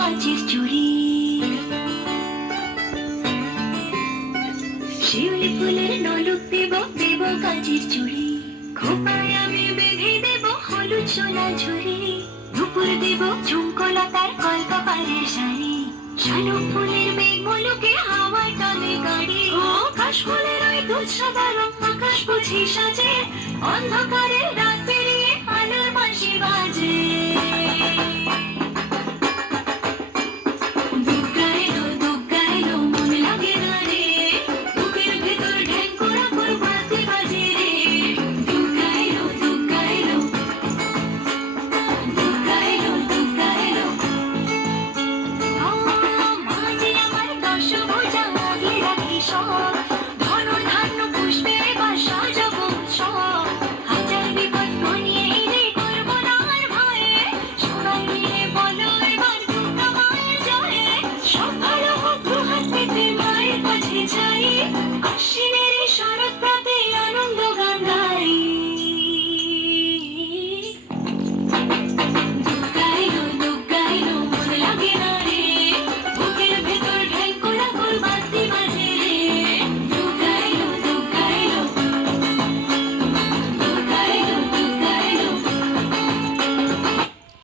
কাচের চুড়ি, শিউলি ফুলের নলুক দেব দেব কাচের চুড়ি, খোপায় আমি বেঁধে দেব হলুদ সোনা ঝুড়ি, দুপুর দেব ঝুমকো লতার কলকাপাড়ের শাড়ি, শালুক ফুলের মেঘ মুলুকে হাওয়ায় টানে গাড়ি, ও কাশফুলের ওই দুধ সাদা রং আকাশ বুঝি সাজে, অন্ধকারে রাত পেরিয়ে আলোর বাঁশি বাজে।